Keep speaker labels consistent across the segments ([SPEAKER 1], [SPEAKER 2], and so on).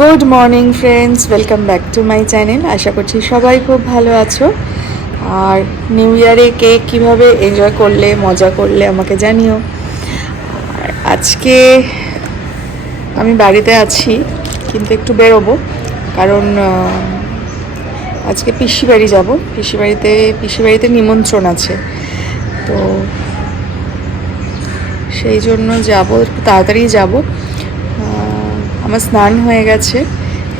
[SPEAKER 1] Good morning friends welcome back to my channel আশা করছি সবাই খুব ভালো আছো। আর নিউ ইয়ারে কে কীভাবে এনজয় করলে, মজা করলে, আমাকে জানিও। আর আজকে আমি বাড়িতে আছি, কিন্তু একটু বেরোবো। কারণ আজকে পিসি বাড়ি যাব। পিসি বাড়িতে পিসি বাড়িতে নিমন্ত্রণ আছে। তো সেই জন্য যাব, একটু তাড়াতাড়ি যাব। আমার স্নান হয়ে গেছে,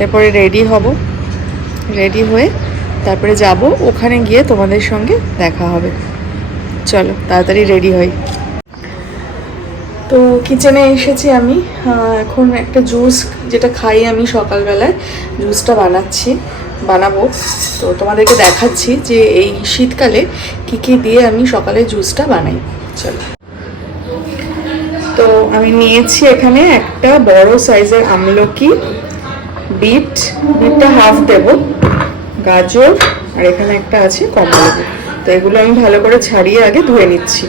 [SPEAKER 1] এরপরে রেডি হব। রেডি হয়ে তারপরে যাব, ওখানে গিয়ে তোমাদের সঙ্গে দেখা হবে। চলো, তাড়াতাড়ি রেডি হই। তো কিচেনে এসেছি আমি। এখন একটা জুস যেটা খাই আমি সকালবেলায়, জুসটা বানাচ্ছি, বানাবো। তো তোমাদেরকে দেখাচ্ছি যে এই শীতকালে কি কি দিয়ে আমি সকালে জুসটা বানাই। চলো। তো আমি নিয়েছি এখানে একটা বড় সাইজের আমলকি, বিট, বিটটা হাফ দেব, গাজর, আর এখানে একটা আছে কমলা তো এগুলো আমি ভালো করে ছাড়িয়ে আগে ধুয়ে নিচ্ছি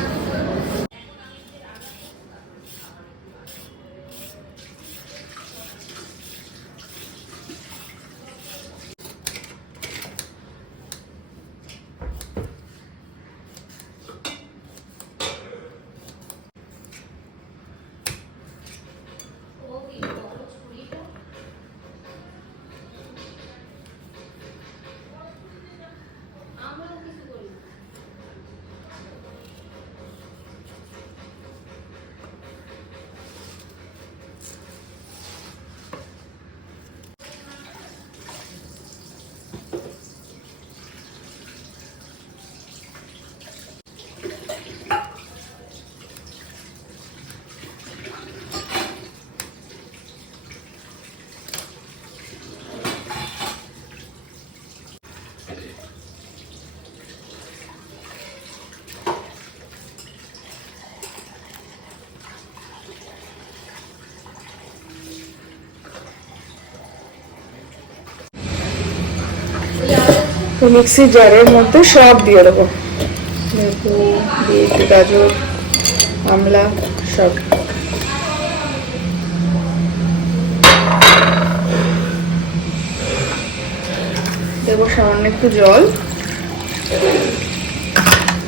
[SPEAKER 1] তো মিক্সির জারের মধ্যে সব দিয়ে দেবো। লেবু বিট গাজর, আমলা, সব। দেবো সামান্য একটু জল।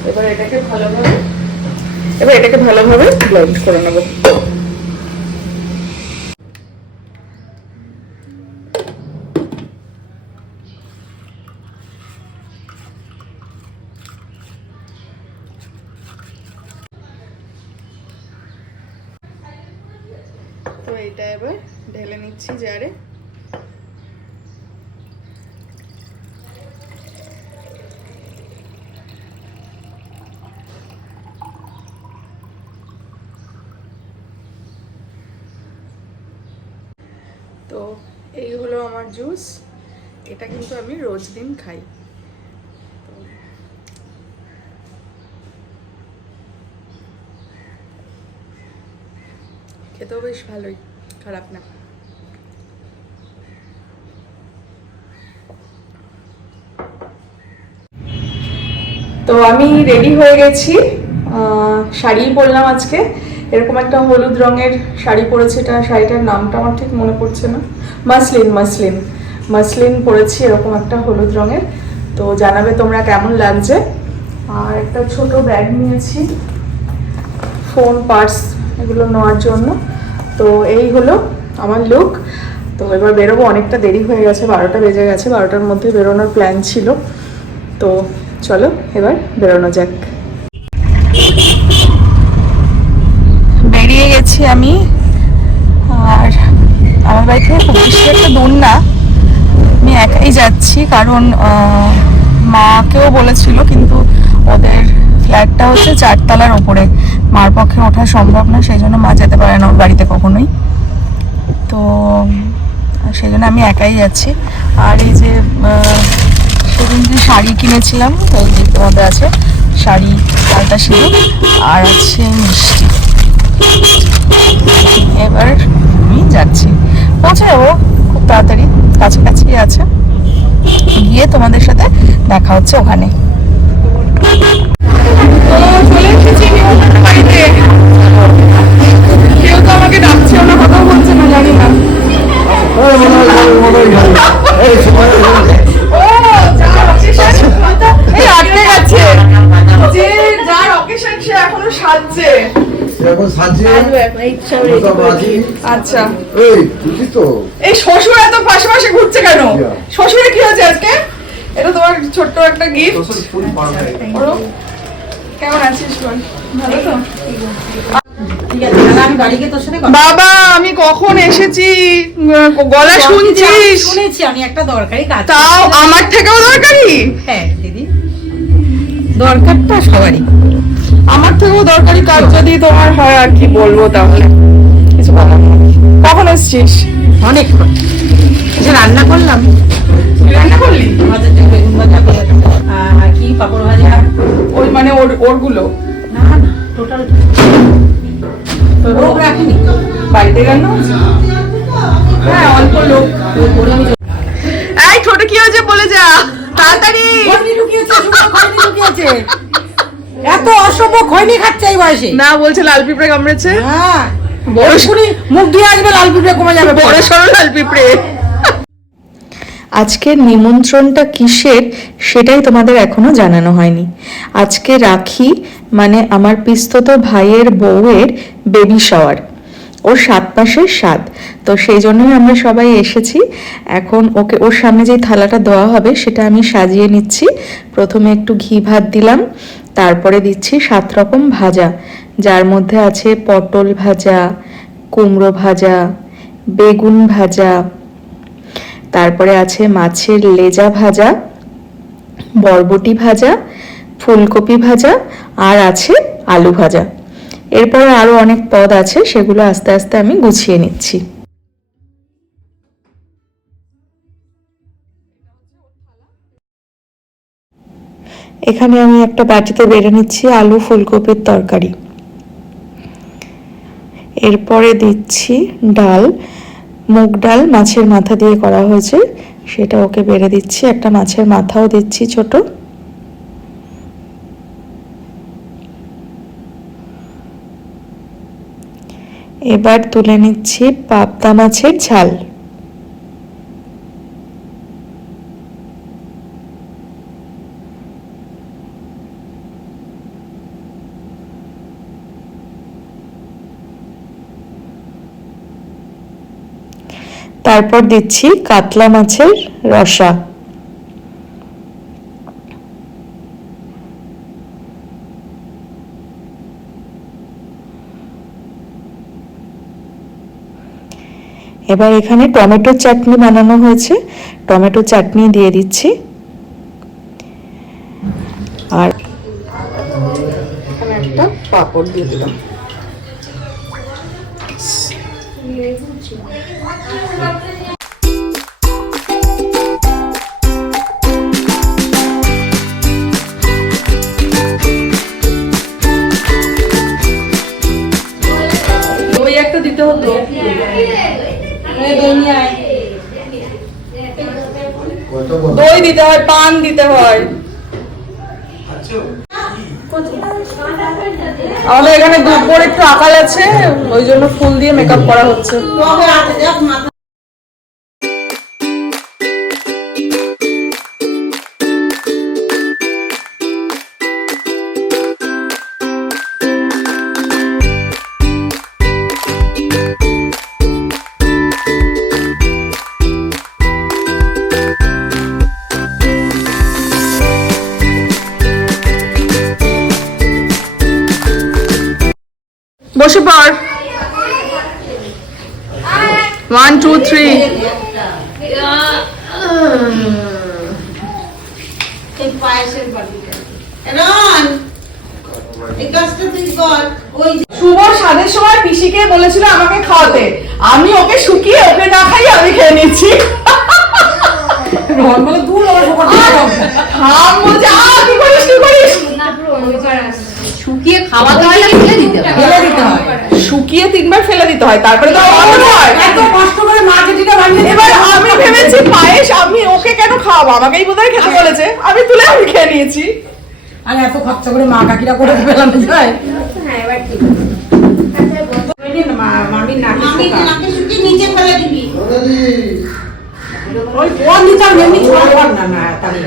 [SPEAKER 1] এবার এটাকে ভালোভাবে এবার এটাকে ভালোভাবে ব্লেন্ড করে নেব তো এটা এবার ঢেলে নিচ্ছি জারে তো এই হলো আমার জুস এটা কিন্তু আমি রোজ দিন খাই। খেতেও বেশ ভালোই, খারাপ না। তো আমি রেডি হয়ে গেছি। শাড়ি পরলাম আজকে। এরকম একটা হলুদ রঙের শাড়ি পরেছে, এটা শাড়িটার নামটা আমার ঠিক মনে পড়ছে না। Muslin muslin. মাসলিন পরেছি, এরকম একটা হলুদ রঙের। তো জানাবে তোমরা কেমন লাগছে। আর একটা ছোট ব্যাগ নিয়েছি, ফোন, পার্স, এগুলো নেওয়ার জন্য। তো এই হলো আমার লুক। তো এবার বেরোবো, অনেকটা দেরি হয়ে গেছে, বারোটা বেজে গেছে, বারোটার মধ্যে বেরোনোর প্ল্যান ছিল। তো চলো, এবার বেরোনো যাক। বেরিয়ে গেছি আমি। আর আমার বাড়ি থেকে খুব বেশি একটা দূর না আমি একাই যাচ্ছি, কারণ মাকেও বলেছিল, কিন্তু ওদের ফ্ল্যাটটা হচ্ছে চারতলার ওপরে। মার পক্ষে ওঠা সম্ভব না সেই জন্য মা যেতে পারে না ওর বাড়িতে কখনোই। তো, সেই জন্য আমি একাই যাচ্ছি। আর এই যে সেদিন যে শাড়ি কিনেছিলাম, এই যে তোমাদের আছে, শাড়ি আলতা সিঁদুর, আর আছে মিষ্টি। এবার আমি যাচ্ছি। পৌঁছে যাব, খুব তাড়াতাড়ি। কাছাকাছি আছে। গিয়ে তোমাদের সাথে দেখা হচ্ছে ওখানে।
[SPEAKER 2] এই
[SPEAKER 1] আটকে গেছে। যে যার অকেশন সে এখনও সাজছে। আচ্ছা।
[SPEAKER 2] এই তো?
[SPEAKER 1] এই শ্বশুর এত পাশে পাশে ঘুরছে কেন? শ্বশুরে কি হয়েছে আজকে? এটা তোমার ছোট্ট একটা গিফট কেমন আছিস বল? ভালো তো?
[SPEAKER 3] ঠিক আছে তাহলে আমি বাড়ি গিয়ে তোর সাথে কথা
[SPEAKER 1] বাবা আমি কখন এসেছি? গলা শুনছিস?
[SPEAKER 3] শুনেছি আমি একটা দরকারি কাজ
[SPEAKER 1] তাও আমার থেকেও দরকারি?
[SPEAKER 3] হ্যাঁ দিদি। দরকারটা সবারই।
[SPEAKER 1] আমার থেকেও দরকারি কাজ যদি তোমার হয় আর কি বলব তাহলে। কিছু বলার। কখন এসছিস?
[SPEAKER 3] অনেক কিছু রান্না করলাম।
[SPEAKER 1] রান্না করলি?
[SPEAKER 3] কি পাপড় ভাজা?
[SPEAKER 1] ওই মানে ওর ওরগুলো?
[SPEAKER 3] না না টোটাল লোক রাখিনি।
[SPEAKER 1] বাড়িতে রান্না হ্যাঁ অল্প লোক। এই ছোট কি হয়েছে বলে যা? তাড়াতাড়ি।
[SPEAKER 3] লুকিয়েছে। এত অসভ্য খৈনি খাচ্ছে এই বয়সে।
[SPEAKER 1] না বলছে লাল পিঁপড়ে কামড়েছে।
[SPEAKER 3] হ্যাঁ
[SPEAKER 1] বড়
[SPEAKER 3] এক্ষুনি মুখ দিয়ে আসবে লাল পিঁপড়ে কমে যাবে।
[SPEAKER 1] বড় সড়ো লাল পিঁপড়ে।
[SPEAKER 4] আজকের নিমন্ত্রণটা কিসের সেটাই তোমাদের এখনও জানানো হয়নি। আজকে রাখি মানে আমার পিস্তত ভাইয়ের বউয়ের বেবি শাওয়ার ওর সাত মাসের স্বাদ তো সেই জন্যই আমরা সবাই এসেছি। এখন ওকে ওর সামনে যেই থালাটা দেওয়া হবে সেটা আমি সাজিয়ে নিচ্ছি। প্রথমে একটু ঘি ভাত দিলাম। তারপরে দিচ্ছি সাত রকম ভাজা। যার মধ্যে আছে পটল ভাজা, কুমড়ো ভাজা, বেগুন ভাজা। তারপরে আছে মাছের লেজা ভাজা, বরবটি ভাজা, ফুলকপি ভাজা আর আছে আলু ভাজা। এরপরে আরও অনেক পদ আছে, সেগুলো আস্তে আস্তে আমি গুছিয়ে নিচ্ছি। এখানে আমি একটা বাটিতে বেড়ে নিচ্ছি আলু ফুলকপির তরকারি। এরপরে দিচ্ছি ডাল। মুগ ডাল মাছের মাথা দিয়ে করা হয়েছে, সেটা ওকে বেড়ে দিচ্ছি। একটা মাছের মাথাও দিচ্ছি ছোট। এবার তুলে নিচ্ছি পাবদা মাছের ঝাল। তারপর দিচ্ছি কাতলা মাছের রসা। এবার এখানে টমেটো চাটনি বানানো হয়েছে। টমেটো চাটনি দিয়ে দিচ্ছি। আর
[SPEAKER 1] একটা পাপড় দিয়ে দিলাম। দিতে হয়, পান দিতে হয়। আমাদের এখানে দুপুর একটু আকাল আছে, ওই জন্য ফুল দিয়ে মেকআপ করা হচ্ছে। বসে পড়। ওয়ান টু থ্রি শুভ স্বাদের সময় পিসিকে বলেছিল আমাকে খাওয়াতে। আমি ওকে শুকিয়ে ওকে না খাই আমি খেয়ে নিচ্ছি
[SPEAKER 3] বলে দূর আমার শোকর
[SPEAKER 1] হাম বলছে আ কি করিস কি করিস?
[SPEAKER 5] শুকিয়ে খাওয়া দাওয়া ফেলে দিতে হবে
[SPEAKER 3] ফেলে দিতে হয়।
[SPEAKER 1] শুকিয়ে তিনবার ফেলে দিতে হয় তারপরে তো অমন হয়।
[SPEAKER 3] এত কষ্ট করে মা যেটা বানিয়ে
[SPEAKER 1] এবার আমি ভেবেছি পায়েস আমি ওকে কেন খাওয়াবো? আমাকেই বোধহয় খেতে বলেছে। আমি তুলে আমি খেয়ে নিয়েছি।
[SPEAKER 3] আর এত খরচা করে মা কাকিরা করে ফেলানো যায়। মামির নাকি
[SPEAKER 5] আমি
[SPEAKER 3] শোকা।
[SPEAKER 5] নাকে শুকি নিচে ফেলে দিবি।
[SPEAKER 3] ওই ফোন দিতাম এমনি ছোট ফোন না না তাহলে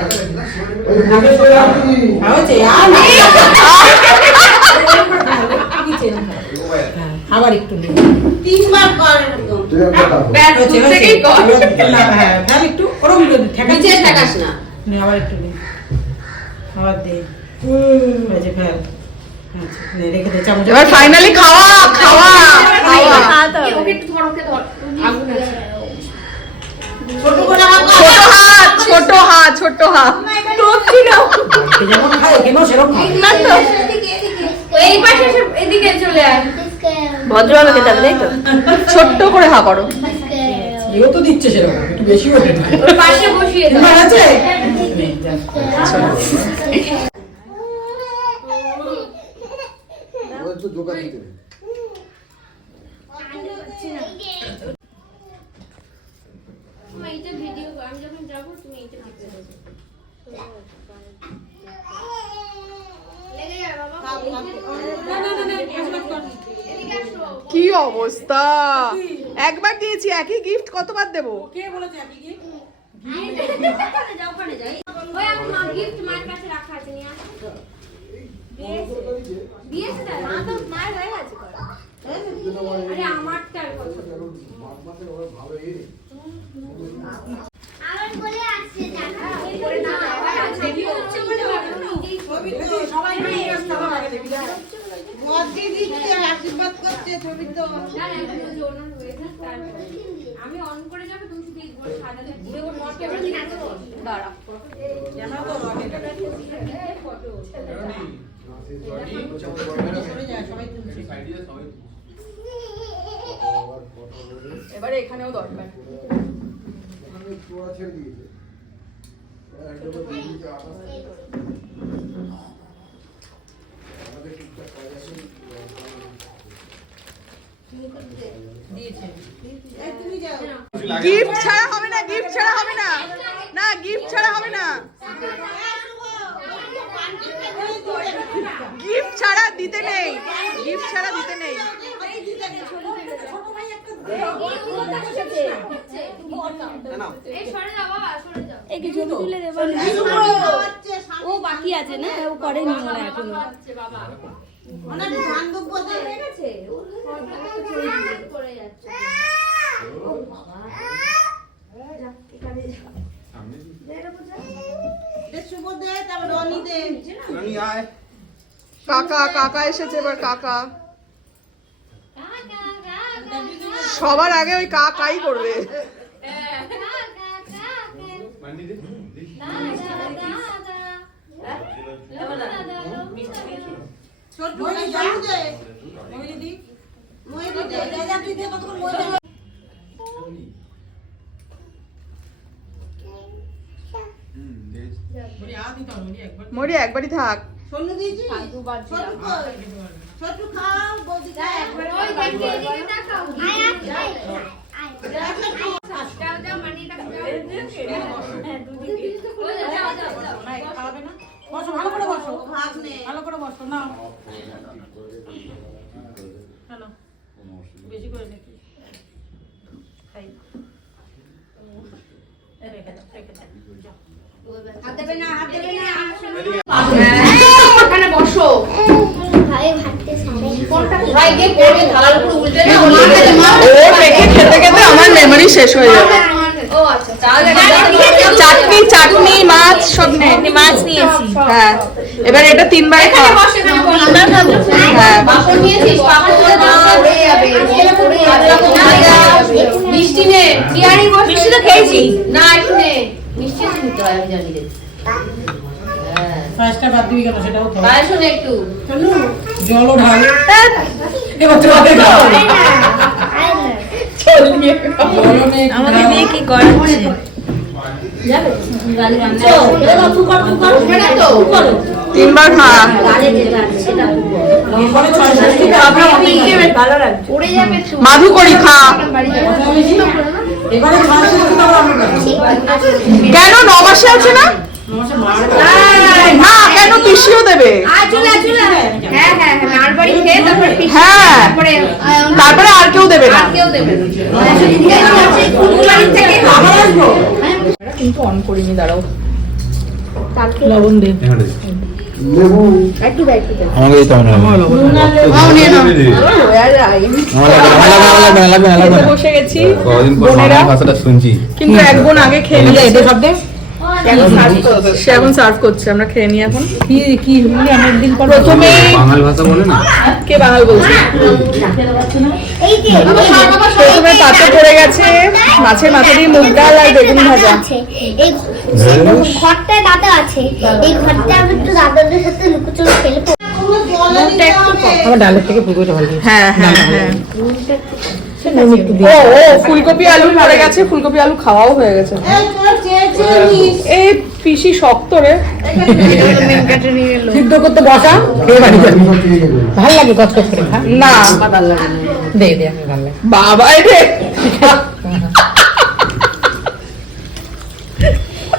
[SPEAKER 2] ওই বুঝি সোনালি।
[SPEAKER 3] হয়েছে আর না হ্যাঁ, আবার একটু নিয়ে
[SPEAKER 5] তিনবার কর এরকম।
[SPEAKER 2] তুই একটা থাকো।
[SPEAKER 3] হয়েছে, হয়েছে। হ্যাঁ, একটু ওরম ঠেকা
[SPEAKER 5] নিচে ঠেকাস না
[SPEAKER 3] নে, আবার একটু নে আবার দে হয়েছে ফেল আচ্ছা, নে, রেখে দে চামচ
[SPEAKER 1] এবার ফাইনালি খাওয়া খাওয়া খাওয়া
[SPEAKER 6] চলে আয়
[SPEAKER 1] ভদ্রভাবে তাই তো? ছোট্ট করে হা করো।
[SPEAKER 3] এও তো দিচ্ছে সেরকম একটু বেশি ওঠে
[SPEAKER 6] পাশে বসিয়ে দাও।
[SPEAKER 3] আছে?
[SPEAKER 6] ভিডিও আমি যখন যাব তুমি এইটা
[SPEAKER 1] কি অবস্থা? একবার দিয়েছি একই গিফট কতবার দেবো?
[SPEAKER 3] কে বলেছে
[SPEAKER 6] আমার গিফট বলে
[SPEAKER 7] আসছে
[SPEAKER 6] আমি অন করে যাব তুমি শুধু দাঁড়া
[SPEAKER 1] এবারে এখানেও দরকার
[SPEAKER 2] ছেড়ে দিয়েছে।
[SPEAKER 1] গিফট ছাড়া হবে না গিফট ছাড়া হবে না। না গিফট ছাড়া হবে না। গিফট ছাড়া দিতে নেই। গিফট ছাড়া দিতে নেই।
[SPEAKER 5] ও বাকি আছে না ও
[SPEAKER 1] কাকা কাকা এসেছে এবার কাকা সবার আগে ওই কাকাই করবে
[SPEAKER 5] ছোট করে জল দে ময়ূরী দি ময়ূরী দে যা যা তুই দে কতক্ষণ ময়ূরী দে।
[SPEAKER 3] বলি আ দিতে হবে বলি করবে।
[SPEAKER 1] মরি একবারই থাক।
[SPEAKER 5] সোনু দিয়েছি ছোট কই? ছোট খাও বৌদি
[SPEAKER 6] ওই এদিকে তাকাও।
[SPEAKER 7] আয় আয়
[SPEAKER 6] হ্যাঁ
[SPEAKER 3] বসো। ভালো করে বসো। ভালো করে বসো না বেশি করে।
[SPEAKER 5] হাত দেবে না হাত দেবে না।
[SPEAKER 1] খেতে আমার মেমরি শেষ হয়ে যাবে।
[SPEAKER 6] ও আচ্ছা তাহলে
[SPEAKER 1] চাটনি চাটনি মাছ সব
[SPEAKER 6] মাছ নিয়েছি।
[SPEAKER 1] হ্যাঁ। এবার এটা তিনবার হ্যাঁ
[SPEAKER 6] মিষ্টি নে মিষ্টি তো খেয়েছি। না একটু নে। মিষ্টি নিতে হয় আমি জানি
[SPEAKER 3] বাদ দিবি কেন? সেটাও তো।
[SPEAKER 6] একটু।
[SPEAKER 3] জলও ঢাল। এবার আমাকে দিয়ে কি
[SPEAKER 1] তিনবার খাওয়া মাধু করি খা। কেন ন মাসে আছে না? না কেন পিসিও দেবে।
[SPEAKER 6] হ্যাঁ হ্যাঁ হ্যাঁ তারপরে
[SPEAKER 1] হ্যাঁ। আর কেউ দেবে না। কিন্তু অন করিনি দাঁড়াও।
[SPEAKER 3] লবণ
[SPEAKER 8] আমাকে দিতে হবে না
[SPEAKER 1] বসে গেছি। কিন্তু এক বোন আগে খেয়ে
[SPEAKER 3] এই যে
[SPEAKER 1] নিয়েছে
[SPEAKER 3] সব দে।
[SPEAKER 1] সে এখন সার্ভ করছে আমরা খেয়ে নিই এখন
[SPEAKER 3] কি কি হুমলি অনেক দিন পর
[SPEAKER 1] প্রথমে
[SPEAKER 8] বাঙাল ভাষা বলে না
[SPEAKER 1] কে বাঙাল বলছে
[SPEAKER 7] এই যে
[SPEAKER 1] প্রথমে পাতে পড়ে গেছে মাছের মাথা দিয়ে মুগ ডাল আর বেগুন ভাজা
[SPEAKER 7] আছে দাদা আছে এই ঘরটা আমরা একটু দাদাদের সাথে লুকোচুরি খেলে
[SPEAKER 3] আমার ডালের থেকে ফুলকপিটা ভালো
[SPEAKER 1] হ্যাঁ হ্যাঁ হ্যাঁ ও ফুলকপি আলু পড়ে গেছে ফুলকপি আলু খাওয়াও হয়ে গেছে। এই পিসি শক্ত রে।
[SPEAKER 3] সিদ্ধ করতে বসা। খেয়ে বাড়ি যাবি? ভালো করে
[SPEAKER 1] না
[SPEAKER 3] দে দে আমি ভালো লাগে।
[SPEAKER 1] বাবা রে।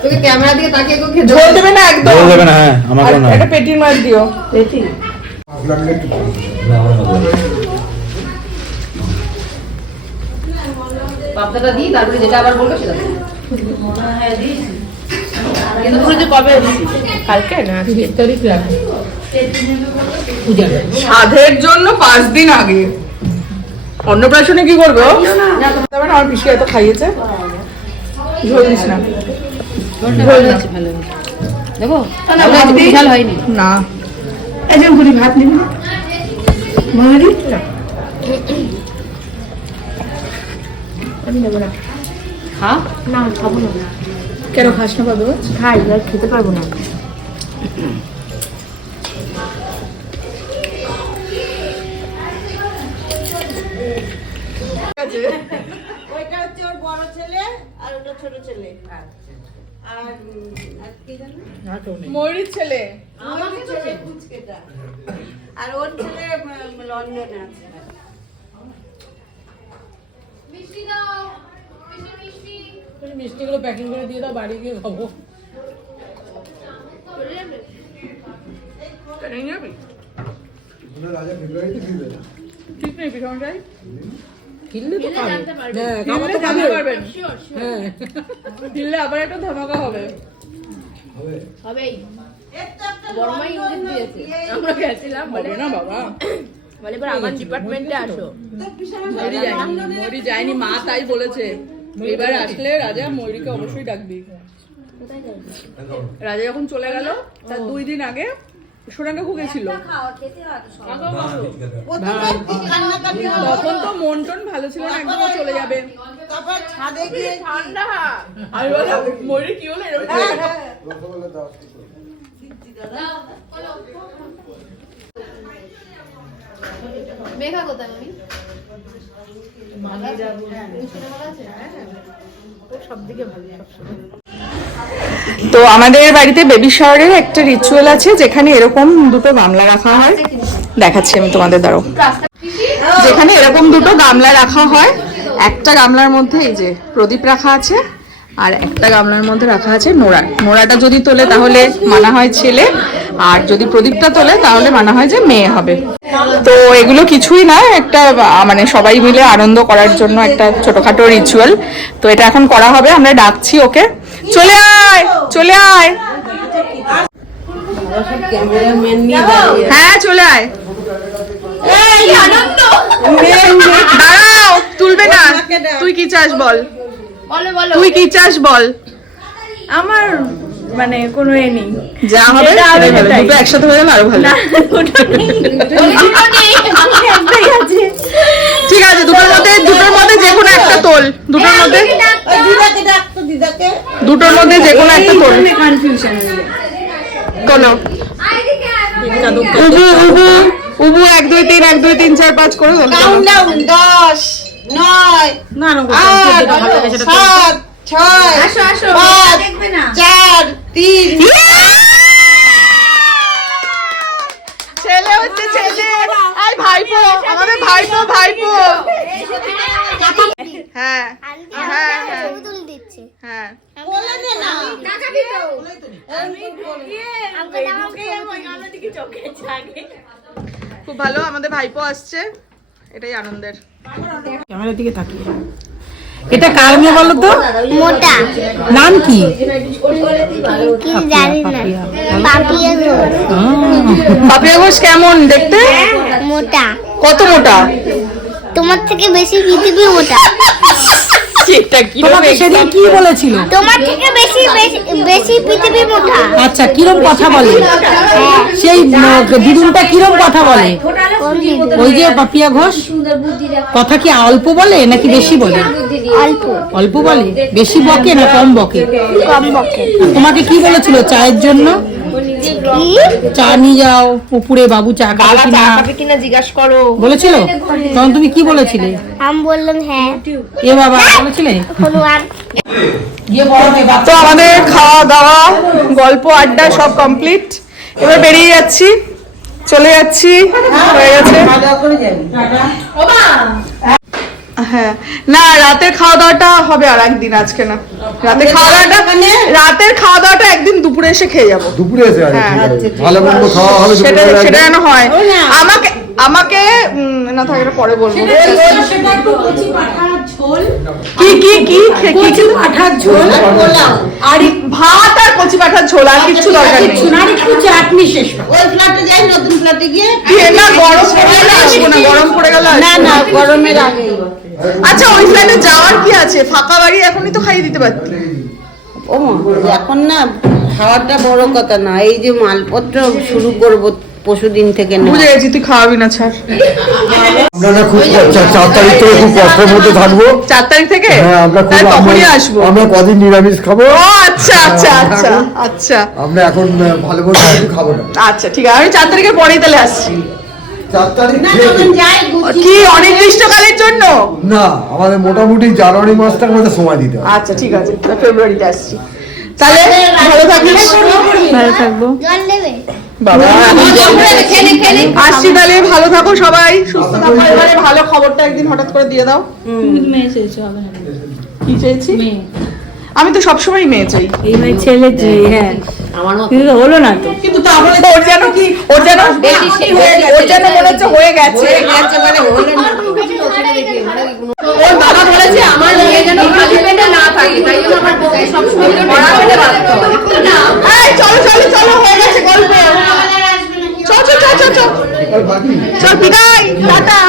[SPEAKER 6] তোকে ক্যামেরা দিয়ে তাকিয়ে
[SPEAKER 1] ঝোল দেবে না একদম?
[SPEAKER 8] জল দেবে না হ্যাঁ
[SPEAKER 1] পেটির মাছ দিও।
[SPEAKER 2] লাগলে
[SPEAKER 6] দিই তারপরে যেটা আবার বলব সেটা।
[SPEAKER 1] কালকে না
[SPEAKER 3] তারিখ
[SPEAKER 1] সাধের জন্য পাঁচ দিন আগে। অন্নপ্রাশনে কি করব? আমার পিসি এত খাইয়েছে। ঝোল দিস না।
[SPEAKER 3] ঝোল আছে ভালো দেখো হয়নি?
[SPEAKER 1] না।
[SPEAKER 3] যে বুড়ি ভাত নিবি না। খা
[SPEAKER 6] না খাব না।
[SPEAKER 1] কেন খাস না পাবে
[SPEAKER 6] খাই আর খেতে পারব না।
[SPEAKER 5] ওইটা হচ্ছে ওর বড় ছেলে আর ওটা ছোট ছেলে। আর
[SPEAKER 1] ময়ূরীর ছেলে।
[SPEAKER 5] আমাকে ছেলে পুচকেটা। আর ওর ছেলে লন্ডনে আছে।
[SPEAKER 6] মিষ্টি দাও মিষ্টি মিষ্টি।
[SPEAKER 3] মিষ্টিগুলো প্যাকিং করে দিয়ে দাও বাড়ি গিয়ে খাব।
[SPEAKER 6] চলে যাবি?
[SPEAKER 1] ঠিক নেই
[SPEAKER 3] কিনলে তো হ্যাঁ খাব
[SPEAKER 1] পারবেন
[SPEAKER 3] হ্যাঁ।
[SPEAKER 1] কিনলে আবার একটা ধামাকা হবে।
[SPEAKER 2] হবে।
[SPEAKER 6] হবেই।
[SPEAKER 5] একটা একটা
[SPEAKER 6] বড় মাই ইঙ্গিত দিয়েছে। আমরা গেছিলাম বলে
[SPEAKER 1] হবে না বাবা।
[SPEAKER 6] বলে এবার আমার ডিপার্টমেন্টে আসো।
[SPEAKER 1] ময়ূরী যায়নি ময়ূরী যায়নি। মা তাই বলেছে। এবার আসলে রাজা ময়ূরীকে অবশ্যই ডাকবি। রাজা যখন চলে গেল তার দুই দিন আগে সোনাকে
[SPEAKER 5] কি কান্নাকাটি হলো।
[SPEAKER 1] তখন তো মন টন ভালো ছিল না একদম চলে যাবে।
[SPEAKER 5] ছাদে গিয়ে ঠান্ডা।
[SPEAKER 1] আমি ময়ূরী কি হলো এরকম করে গেল?"
[SPEAKER 2] রসগোল্লা দাও শুধু।
[SPEAKER 6] মেঘা আমি
[SPEAKER 1] তো আমাদের বাড়িতে বেবি শাওয়ারের একটা রিচুয়াল আছে, যেখানে এরকম দুটো গামলা রাখা হয়। দেখাচ্ছি আমি তোমাদের দ্বারা যেখানে এরকম দুটো গামলা রাখা হয়, একটা গামলার মধ্যে এই যে প্রদীপ রাখা আছে, আর একটা গামলার মধ্যে রাখা আছে নোড়া নোড়াটা যদি তোলে তাহলে মানা হয় ছেলে। আর যদি প্রদীপটা তোলে তাহলে মানা হয় যে মেয়ে হবে। তো এগুলো কিছুই না একটা মানে সবাই মিলে আনন্দ করার জন্য একটা ছোটখাটো রিচুয়াল তো এটা এখন করা হবে আমরা ডাকছি ওকে। চলে আয় চলে আয়। হ্যাঁ চলে আয়। দাঁড়াও তুলবে না। তুই কি চাস বলো। তুই কি চাস বল?
[SPEAKER 9] আমার মানে কোনো এ নেই।
[SPEAKER 1] যা হবে। দুটো একসাথে হয়ে গেলে আরও ভালো। ঠিক আছে দুটোর মধ্যে দুটোর মধ্যে যে কোনো একটা তোল। দুটোর মধ্যে
[SPEAKER 5] দিদাকে
[SPEAKER 1] দুটোর মধ্যে যে কোনো একটা তোল।
[SPEAKER 9] কনফিউশন
[SPEAKER 1] তোলো উবু উবু উবু এক দুই তিন এক দুই তিন চার পাঁচ করে
[SPEAKER 5] দশ নয়
[SPEAKER 3] না
[SPEAKER 5] আট সাত ছয়
[SPEAKER 9] আসো আসো দেখবে না।
[SPEAKER 5] চার তিন।
[SPEAKER 1] ছেলে হচ্ছে ছেলে। আই ভাইপো আমাদের ভাইপো ভাইপো। হ্যাঁ হ্যাঁ হ্যাঁ।
[SPEAKER 7] ছবি তুলে দিচ্ছে
[SPEAKER 1] হ্যাঁ। খুব ভালো আমাদের ভাইপো আসছে। এটাই আনন্দের।
[SPEAKER 3] ক্যামেরার দিকে তাকিয়ে। এটা কার মেয়ে বলো তো?
[SPEAKER 7] মোটা।
[SPEAKER 3] নাম কি?
[SPEAKER 7] কি জানি না। পাপিয়া ঘোষ।
[SPEAKER 1] কেমন দেখতে?
[SPEAKER 7] মোটা।
[SPEAKER 1] কত মোটা?
[SPEAKER 7] তোমার থেকে বেশি পৃথিবী মোটা।
[SPEAKER 1] এটা কি
[SPEAKER 3] তোমাকে সেদিন কি বলেছিল?
[SPEAKER 7] তোমার থেকে বেশি বেশি- পৃথিবী মোটা।
[SPEAKER 3] আচ্ছা কিরম কথা বলে? সেই দিদুনটা কিরম কথা বলে? ওই যে পাপিয়া ঘোষ? কথা কি অল্প বলে নাকি বেশি বলে?
[SPEAKER 7] অল্প।
[SPEAKER 3] অল্প বলে? বেশি বকে না কম বকে?
[SPEAKER 7] কম বকে।
[SPEAKER 3] তোমাকে কি বলেছিল চায়ের জন্য? চা নিয়ে যাও উপরে বাবু চা খাবে কিনা?
[SPEAKER 1] কিনা জিজ্ঞাসা করো।
[SPEAKER 3] বলেছিল? তখন তুমি কি বলেছিলে?
[SPEAKER 7] আমি বললাম হ্যাঁ।
[SPEAKER 3] এ বাবা বলেছিলে?
[SPEAKER 1] তো আমাদের খাওয়া দাওয়া গল্প আড্ডা সব কমপ্লিট। এবার বেরিয়ে যাচ্ছি চলে যাচ্ছি হয়ে গেছে। হ্যাঁ। না রাতের খাওয়া দাওয়াটা হবে আর একদিন আজকে না। রাতের খাওয়া দাওয়াটা রাতের খাওয়া দাওয়াটা একদিন দুপুরে এসে খেয়ে যাব।
[SPEAKER 2] দুপুরে এসে আছে
[SPEAKER 1] হ্যাঁ।
[SPEAKER 2] আছে। ভালো মন্দ খাওয়া হবে
[SPEAKER 1] সেটা সেটা যেন হয়। আমাকে আমাকে না থাকে পরে বলব। কি কি কি? খে- কি কি?
[SPEAKER 3] ঝোল
[SPEAKER 1] আর ভাত আর কচি পাঠার ঝোল আর কিচ্ছু দরকার নেই।
[SPEAKER 3] আর একটু চাটনি শেষ
[SPEAKER 5] ওই ফ্ল্যাটে যাই নতুন ফ্ল্যাটে গিয়ে
[SPEAKER 1] না গরম পড়ে গেলে আসব। না গরম পড়ে গেলে
[SPEAKER 5] না না গরমের আগে
[SPEAKER 1] আচ্ছা ওই ফ্ল্যাটে যাওয়ার কি আছে? ফাঁকা বাড়ি এখনই তো খাইয়ে দিতে পারতি।
[SPEAKER 5] ও এখন না খাওয়াটা বড় কথা না এই যে মালপত্র শুরু করব দিন থেকে।
[SPEAKER 1] বুঝে গেছি তুই খাওয়াবি না ছাড়।
[SPEAKER 2] আমরা না খুব চার চার তারিখ থেকে খুব কষ্টের মধ্যে থাকব।
[SPEAKER 1] চার তারিখ থেকে?
[SPEAKER 2] হ্যাঁ আমরা খুব
[SPEAKER 1] তখনই আসব।
[SPEAKER 2] আমরা কদিন নিরামিষ খাব?
[SPEAKER 1] ও আচ্ছা আচ্ছা আচ্ছা
[SPEAKER 2] এখন
[SPEAKER 1] আচ্ছা।
[SPEAKER 2] আমরা এখন ভালো কিছু খাব না।
[SPEAKER 1] আচ্ছা ঠিক আছে আমি চার তারিখের পরেই তাহলে আসছি।
[SPEAKER 2] চার তারিখ
[SPEAKER 5] না,
[SPEAKER 2] থেকে-
[SPEAKER 5] যখন যাই গুছিয়ে
[SPEAKER 1] কি অনির্দিষ্টকালের জন্য?
[SPEAKER 2] না আমাদের মোটামুটি জানুয়ারি সময় দিতে হবে
[SPEAKER 1] আচ্ছা ঠিক আছে ফেব্রুয়ারিতে আসছি। তাহলে ভালো থাকিস
[SPEAKER 9] ভালো থাকব।
[SPEAKER 1] বাবা আসছি তাহলে ভালো থাকো সবাই সুস্থ থাকো। এবারে ভালো খবরটা একদিন হঠাৎ করে দিয়ে দাও। কি চেয়েছি? আমি তো সবসময় মেয়ে চাই।
[SPEAKER 9] এই ভাই ছেলে যে হ্যাঁ। কিন্তু তো। হলো না তো।
[SPEAKER 1] কিন্তু তাহলে ওর যেন কি ওর যেন ওর যেন মনে হচ্ছে হয়ে গেছে। ওর বাবা বলেছে আমার মেয়ে যেন খালি পেটে না থাকে তাই জন্য আমার বউকে সবসময় ভরা পেটে রাখতে হবে এই চলো চলো চলো হয়ে গেছে গল্প। চল চল চল চল চল। চল বিদায় টাটা।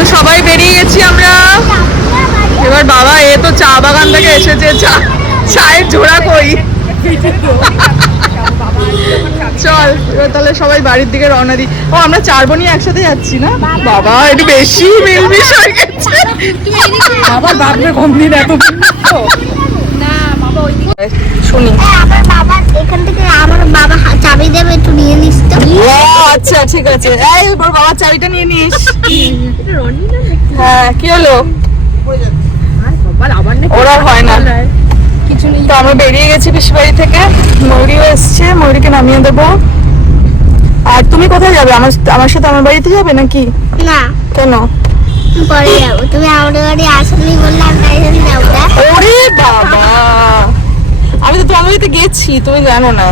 [SPEAKER 1] তো সবাই বেরিয়ে গেছি আমরা। এবার বাবা এ তো চা বাগান থেকে এসেছে। চা চায়ের জোড়া কই? চল এবার তাহলে সবাই বাড়ির দিকে রওনা দিই। ও আমরা চার বোনই একসাথে যাচ্ছি না? বাবা একটু বেশি মিলমিশ হয়ে গেছে।
[SPEAKER 3] আবার বাপরে কম দিন এত
[SPEAKER 1] শুনি।
[SPEAKER 7] আমার বাবা এখান থেকে আমার বাবা চাবি দেবে একটু নিয়ে নিস তো।
[SPEAKER 1] ও আচ্ছা ঠিক আছে। এই ওর বাবার চাবিটা নিয়ে নিস। হ্যাঁ কি হলো? ওরা হয় না। কিছু নেই। তো আমরা বেরিয়ে গেছি পিসি বাড়ি থেকে। ময়ূরীও এসছে ময়ূরীকে নামিয়ে দেবো। আর তুমি কোথায় যাবে? আমার আমার সাথে আমার বাড়িতে যাবে নাকি?
[SPEAKER 7] না।
[SPEAKER 1] কেন?
[SPEAKER 7] পরে যাব। তুমি আমাদের বাড়ি আসনি বললে আমি তাই জন্য যাব
[SPEAKER 1] ওরে বাবা! আমি তো তোমার বাড়িতে গেছি তুমি জানো না।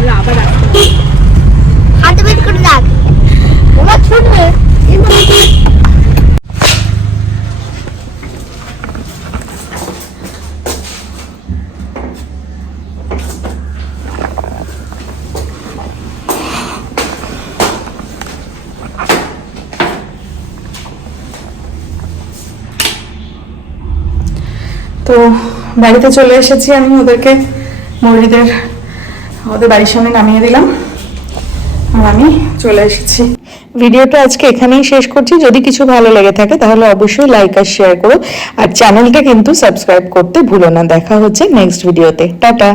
[SPEAKER 7] হাতে বের করে ওরা ছুটবে
[SPEAKER 1] তো বাড়িতে চলে এসেছি আমি ওদেরকে। ময়ূরীদের ওদের বাড়ির সামনে নামিয়ে দিলাম। আর আমি চলে এসেছি।
[SPEAKER 4] ভিডিওটা আজকে এখানেই শেষ করছি। যদি কিছু ভালো লেগে থাকে তাহলে অবশ্যই লাইক আর শেয়ার করো। আর চ্যানেলটা কিন্তু সাবস্ক্রাইব করতে ভুলো না। দেখা হচ্ছে নেক্সট ভিডিওতে টাটা!